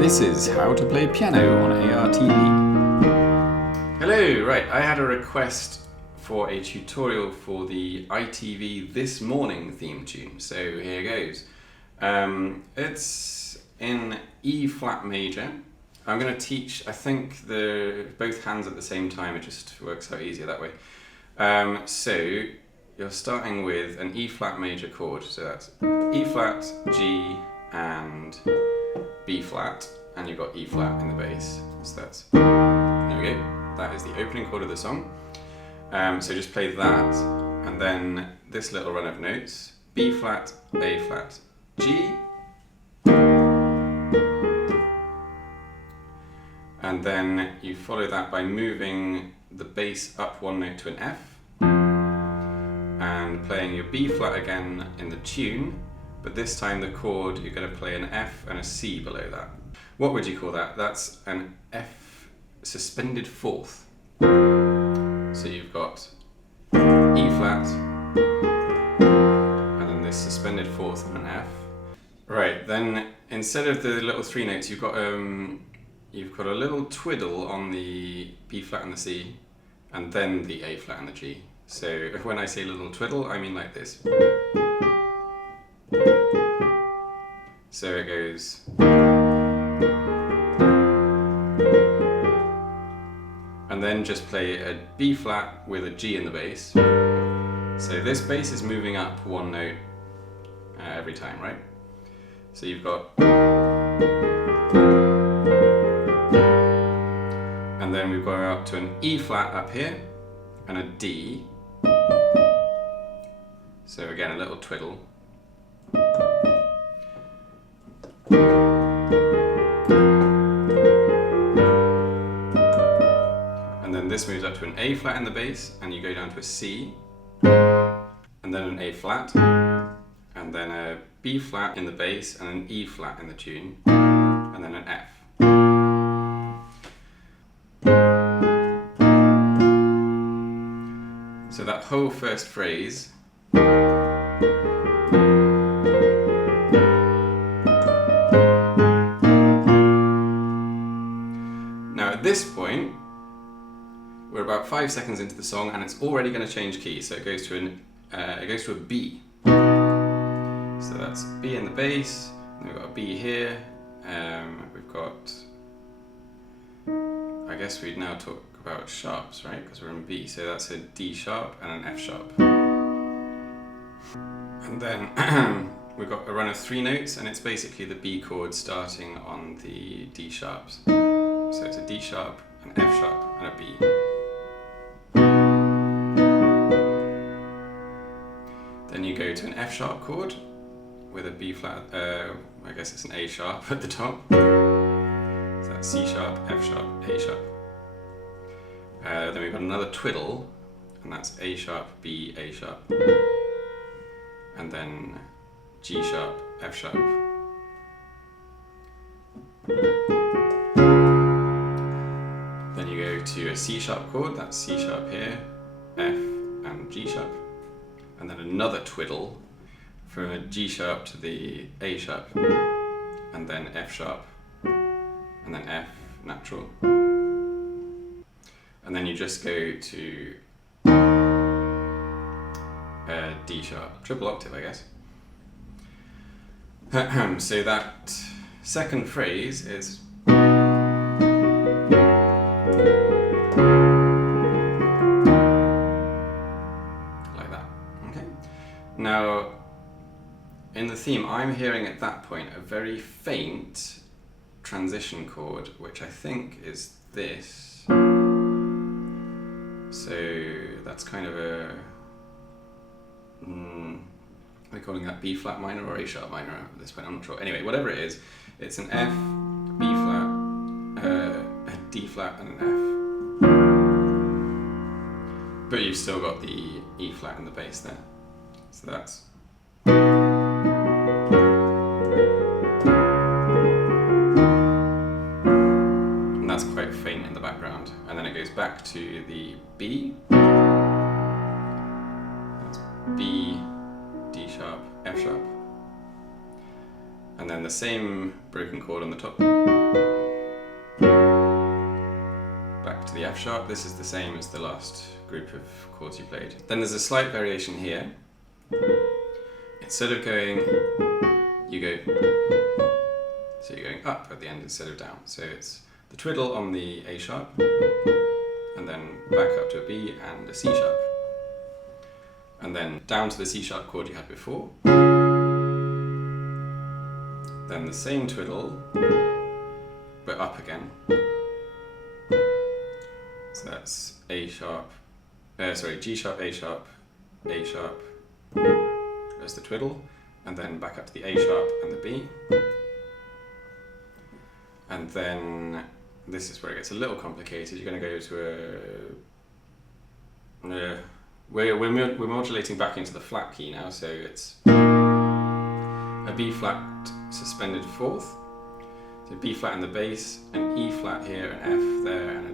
This is how to play piano on ARTV. Hello, right, I had a request for a tutorial for the ITV This Morning theme tune, so here goes. It's in E flat major. I'm going to teach, I think, both hands at the same time. It just works out easier that way. So you're starting with an E flat major chord, so that's E flat, G, and B flat, and you've got E flat in the bass. So that's, there we go. That is the opening chord of the song. So just play that, and then this little run of notes: B flat, A flat, G, and then you follow that by moving the bass up one note to an F, and playing your B flat again in the tune, but this time the chord you're going to play an F and a C below that. What would you call that? That's an F suspended fourth. So you've got E flat, and then this suspended fourth on an F. Right, then instead of the little three notes, you've got a little twiddle on the B flat and the C, and then the A flat and the G. So when I say little twiddle, I mean like this. So it goes. And then just play a B flat with a G in the bass. So this bass is moving up one note every time, right? So you've got, and then we've gone up to an E flat up here and a D. So again, a little twiddle. This moves up to an A flat in the bass, and you go down to a C, and then an A flat, and then a B flat in the bass, and an E flat in the tune, and then an F. So that whole first phrase now at this point we're about 5 seconds into the song, and it's already going to change key. So it goes to a B. So that's B in the bass. And we've got a B here. We've got. I guess we'd now talk about sharps, right? Because we're in B. So that's a D sharp and an F sharp. And then we've got a run of 3 notes, and it's basically the B chord starting on the D sharps. So it's a D sharp, an F sharp, and a B. Then you go to an F sharp chord with a B flat, I guess it's an A sharp at the top. So that's C sharp, F sharp, A sharp. Then we've got another twiddle, and that's A sharp, B, A sharp. And then G sharp, F sharp. Then you go to a C sharp chord, that's C sharp here, F and G sharp. And then another twiddle from a G sharp to the A sharp, and then F sharp, and then F natural. And then you just go to D sharp, triple octave, I guess. So that second phrase is now, in the theme, I'm hearing at that point a very faint transition chord, which I think is this. So that's kind of a, are they calling that B flat minor or A sharp minor at this point? I'm not sure. Anyway, whatever it is, it's an F, B flat, a D flat, and an F. But you've still got the E flat in the bass there. So that's. And that's quite faint in the background. And then it goes back to the B. That's B, D sharp, F sharp. And then the the same broken chord on the top. Back to the F sharp. This is the same as the last group of chords you played. Then there's a slight variation here. Instead of going, you go, so you're going up at the end instead of down. So it's the twiddle on the A sharp, and then back up to a B and a C sharp. And then down to the C sharp chord you had before. Then the same twiddle, but up again. So that's G sharp, A sharp, A sharp, as the twiddle, and then back up to the A sharp and the B. And then this is where it gets a little complicated. You're going to go to we're modulating back into the flat key now, so it's a B flat suspended fourth, so B flat in the bass, an E flat here, an F there, and a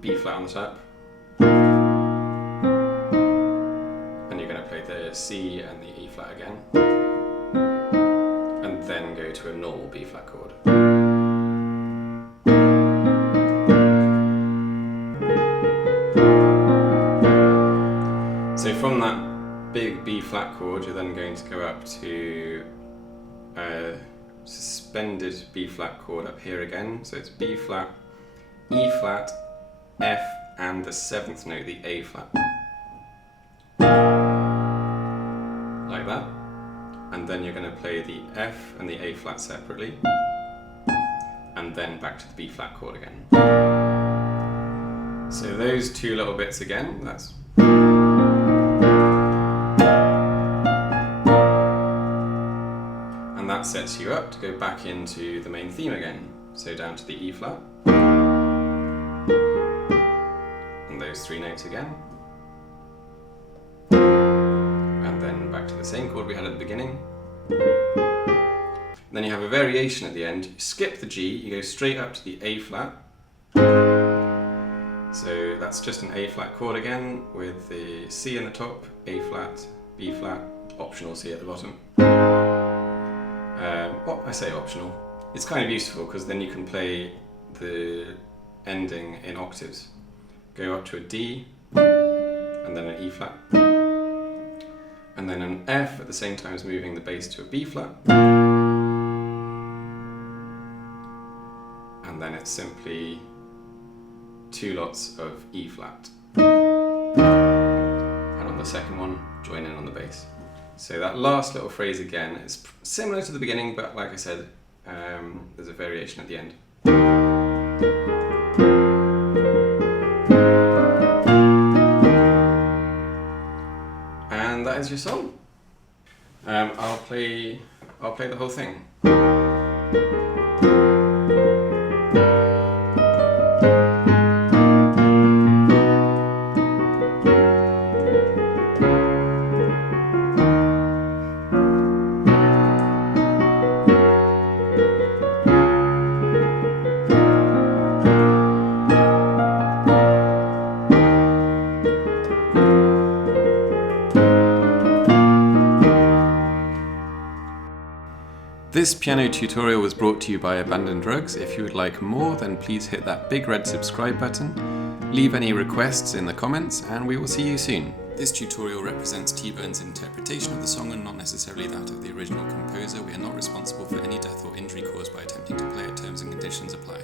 B flat on the top. And you're going to play the C and the E flat again, and then go to a normal B flat chord. So from that big B flat chord, you're then going to go up to a suspended B flat chord up here again. So it's B flat, E flat, F, and the seventh note, the A flat. Like that. And then you're going to play the F and the A flat separately. And then back to the B flat chord again. So those two little bits again, that's. And that sets you up to go back into the main theme again. So down to the E flat. And those three notes again. And then back to the same chord we had at the beginning. Then you have a variation at the end. You skip the G, you go straight up to the A flat. So that's just an A flat chord again with the C in the top, A flat, B flat, optional C at the bottom. Well, I say optional. It's kind of useful because then you can play the ending in octaves. Go up to a D, and then an E flat, and then an F at the same time as moving the bass to a B flat. And then it's simply two lots of E flat. And on the second one, join in on the bass. So that last little phrase again is similar to the beginning, but like I said, there's a variation at the end. And that is your song. I'll play the whole thing. This piano tutorial was brought to you by Abandoned Rugs. If you would like more, then please hit that big red subscribe button. Leave any requests in the comments, and we will see you soon. This tutorial represents T-Bone's interpretation of the song and not necessarily that of the original composer. We are not responsible for any death or injury caused by attempting to play it. Terms and conditions apply.